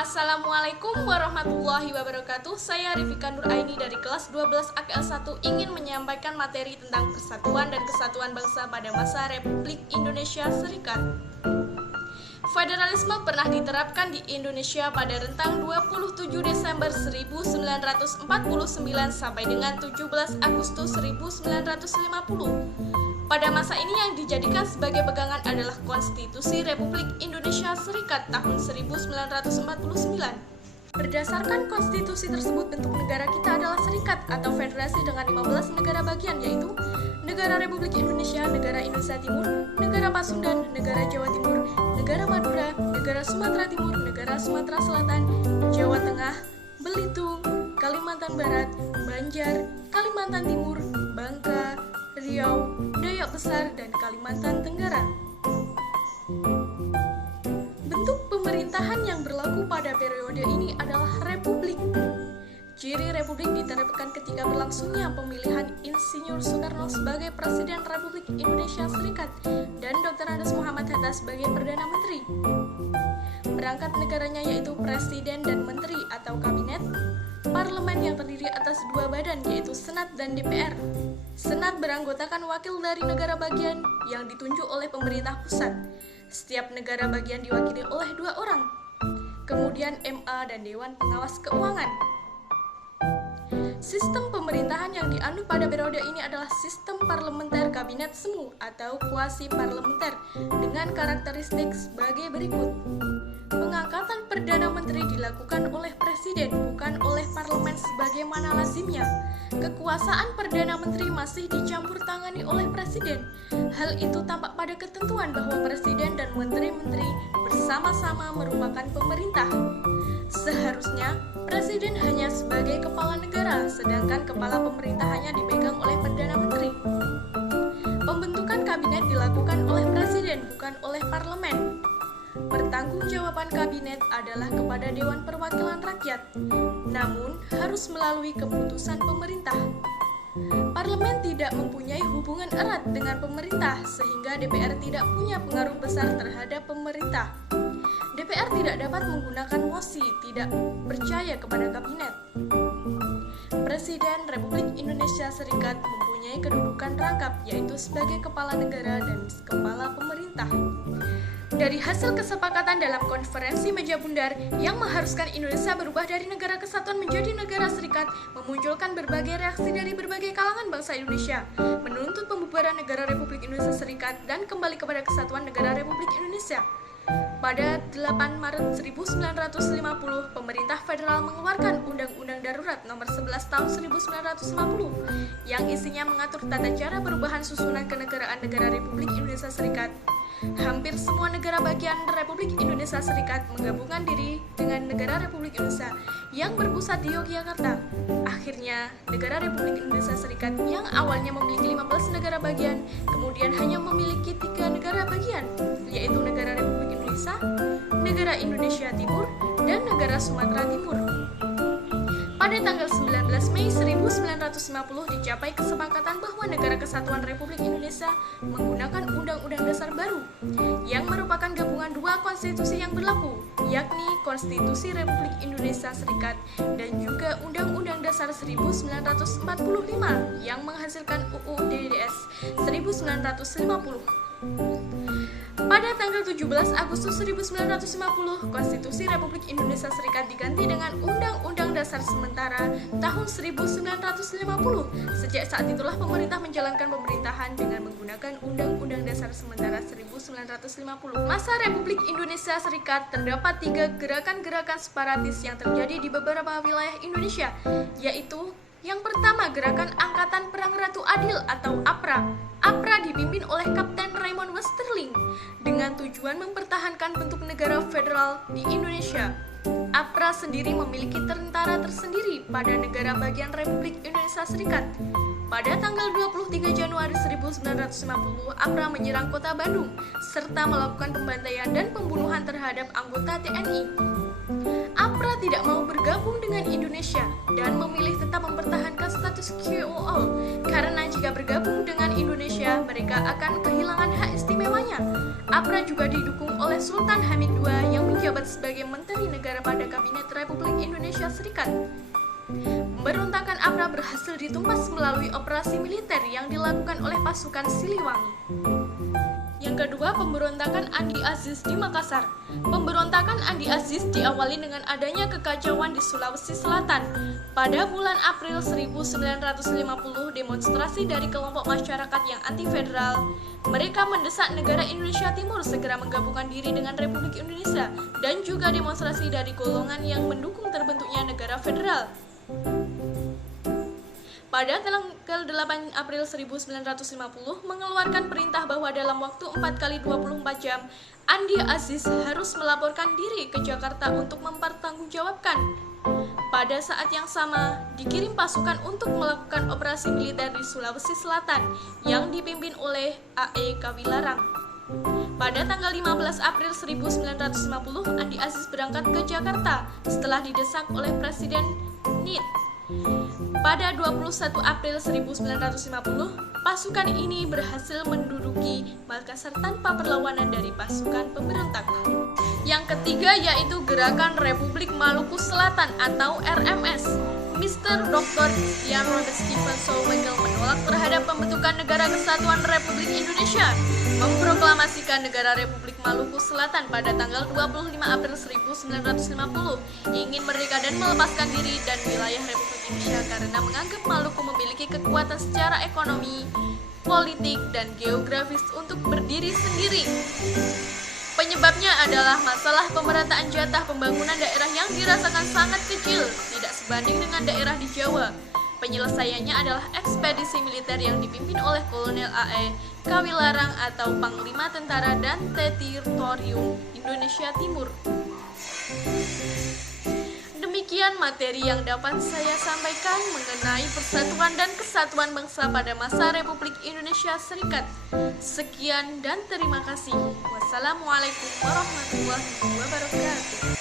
Assalamualaikum warahmatullahi wabarakatuh. Saya Rifika Nuraini dari kelas 12 AKL 1 ingin menyampaikan materi tentang persatuan dan kesatuan bangsa pada masa Republik Indonesia Serikat. Federalisme pernah diterapkan di Indonesia pada rentang 27 Desember 1949 sampai dengan 17 Agustus 1950. Pada masa ini yang dijadikan sebagai pegangan adalah Konstitusi Republik Indonesia Serikat tahun 1949. Berdasarkan konstitusi tersebut, bentuk negara kita adalah serikat atau federasi dengan 15 negara bagian, yaitu Negara Republik Indonesia, Negara Indonesia Timur, Negara Pasundan, Negara Jawa Timur, Negara Madura, Negara Sumatera Timur, Negara Sumatera Selatan, Jawa Tengah, Belitung, Kalimantan Barat, Banjar, Kalimantan Timur, Bangka, Riau, Dayak Besar, dan Kalimantan Tenggara. Bentuk pemerintahan yang berlaku pada periode ini adalah republik. Ciri republik diterapkan ketika berlangsungnya pemilihan Insinyur Soekarno sebagai Presiden Republik Indonesia Serikat dan Dr. Andes Muhammad Hatta sebagai Perdana Menteri. Perangkat negaranya yaitu Presiden dan Menteri atau Kabinet, Parlemen yang terdiri atas dua badan yaitu Senat dan DPR. Senat beranggotakan wakil dari negara bagian yang ditunjuk oleh pemerintah pusat. Setiap negara bagian diwakili oleh 2 orang. Kemudian MA dan Dewan Pengawas Keuangan. Sistem pemerintahan yang dianut pada periode ini adalah sistem parlementer kabinet semu atau kuasi parlementer dengan karakteristik sebagai berikut. Pengangkatan Perdana Menteri dilakukan oleh Presiden, bukan oleh Parlemen sebagaimana lazimnya. Kekuasaan Perdana Menteri masih dicampur tangani oleh Presiden. Hal itu tampak pada ketentuan bahwa Presiden dan Menteri-Menteri bersama-sama merupakan pemerintah. Seharusnya, Presiden hanya sebagai kepala negara, sedangkan kepala pemerintahannya dipegang oleh Perdana Menteri. Pembentukan kabinet dilakukan oleh Presiden, bukan oleh Parlemen. Pertanggungjawaban kabinet adalah kepada Dewan Perwakilan Rakyat, namun harus melalui keputusan pemerintah. Parlemen tidak mempunyai hubungan erat dengan pemerintah, sehingga DPR tidak punya pengaruh besar terhadap pemerintah. DPR tidak dapat menggunakan mosi tidak percaya kepada kabinet. Presiden Republik Indonesia Serikat mempunyai kedudukan rangkap, yaitu sebagai kepala negara dan kepala pemerintah. Dari hasil kesepakatan dalam konferensi meja bundar yang mengharuskan Indonesia berubah dari negara kesatuan menjadi negara serikat, memunculkan berbagai reaksi dari berbagai kalangan bangsa Indonesia, menuntut pembubaran negara Republik Indonesia Serikat dan kembali kepada kesatuan negara Republik Indonesia. Pada 8 Maret 1950, pemerintah federal mengeluarkan Undang-Undang Darurat Nomor 11 Tahun 1950 yang isinya mengatur tata cara perubahan susunan kenegaraan negara Republik Indonesia Serikat. Hampir semua negara bagian Republik Indonesia Serikat menggabungkan diri dengan negara Republik Indonesia yang berpusat di Yogyakarta. Akhirnya, negara Republik Indonesia Serikat yang awalnya memiliki 15 negara bagian, kemudian hanya memiliki 3 negara bagian, yaitu negara Republik Indonesia, negara Indonesia Timur, dan negara Sumatera Timur. Pada tanggal 19 Mei 1950 dicapai kesepakatan bahwa Negara Kesatuan Republik Indonesia menggunakan Undang-Undang Dasar baru yang merupakan gabungan 2 konstitusi yang berlaku, yakni Konstitusi Republik Indonesia Serikat dan juga Undang-Undang Dasar 1945 yang menghasilkan UU DDS 1950. Pada tanggal 17 Agustus 1950, Konstitusi Republik Indonesia Serikat diganti dengan Undang-Undang Dasar Sementara tahun 1950. Sejak saat itulah pemerintah menjalankan pemerintahan dengan menggunakan Undang-Undang Dasar Sementara 1950. Masa Republik Indonesia Serikat terdapat 3 gerakan-gerakan separatis yang terjadi di beberapa wilayah Indonesia, yaitu yang pertama, Gerakan Angkatan Perang Ratu Adil atau APRA. APRA dipimpin oleh Kapten Raymond Westerling dengan tujuan mempertahankan bentuk negara federal di Indonesia. APRA sendiri memiliki tentara tersendiri pada negara bagian Republik Indonesia Serikat. Pada tanggal 23 Januari 1950, APRA menyerang kota Bandung serta melakukan pembantaian dan pembunuhan terhadap anggota TNI. APRA tidak mau bergabung dengan Indonesia dan memilih tetap mempertahankan status quo karena jika bergabung dengan Indonesia mereka akan kehilangan hak istimewanya. APRA juga didukung oleh Sultan Hamid II yang menjabat sebagai Menteri Negara pada Kabinet Republik Indonesia Serikat. Pemberontakan APRA berhasil ditumpas melalui operasi militer yang dilakukan oleh pasukan Siliwangi. Yang kedua, pemberontakan Andi Aziz di Makassar. Pemberontakan Andi Aziz diawali dengan adanya kekacauan di Sulawesi Selatan. Pada bulan April 1950, demonstrasi dari kelompok masyarakat yang anti-federal. Mereka mendesak negara Indonesia Timur segera menggabungkan diri dengan Republik Indonesia, dan juga demonstrasi dari golongan yang mendukung terbentuknya negara federal. Pada tanggal 8 April 1950 mengeluarkan perintah bahwa dalam waktu 4x24 jam Andi Aziz harus melaporkan diri ke Jakarta untuk mempertanggungjawabkan. Pada saat yang sama, dikirim pasukan untuk melakukan operasi militer di Sulawesi Selatan yang dipimpin oleh A.E. Kawilarang. Pada tanggal 15 April 1950, Andi Aziz berangkat ke Jakarta setelah didesak oleh Presiden NIT. Pada 21 April 1950, pasukan ini berhasil menduduki Makassar tanpa perlawanan dari pasukan pemberontak. Yang ketiga yaitu Gerakan Republik Maluku Selatan atau RMS. Mr. Dr. Christian Robert Stephen Soumegel menolak terhadap pembentukan Negara Kesatuan Republik Indonesia, memproklamasikan Negara Republik Maluku Selatan pada tanggal 25 April 1950, ingin merdeka dan melepaskan diri dan wilayah Republik Indonesia karena menganggap Maluku memiliki kekuatan secara ekonomi, politik, dan geografis untuk berdiri sendiri. Penyebabnya adalah masalah pemerataan jatah pembangunan daerah yang dirasakan sangat kecil, tidak sebanding dengan daerah di Jawa. Penyelesaiannya adalah ekspedisi militer yang dipimpin oleh Kolonel A.E. Kawilarang atau Panglima Tentara dan Teritorium Indonesia Timur. Demikian materi yang dapat saya sampaikan mengenai persatuan dan kesatuan bangsa pada masa Republik Indonesia Serikat. Sekian dan terima kasih. Wassalamualaikum warahmatullahi wabarakatuh.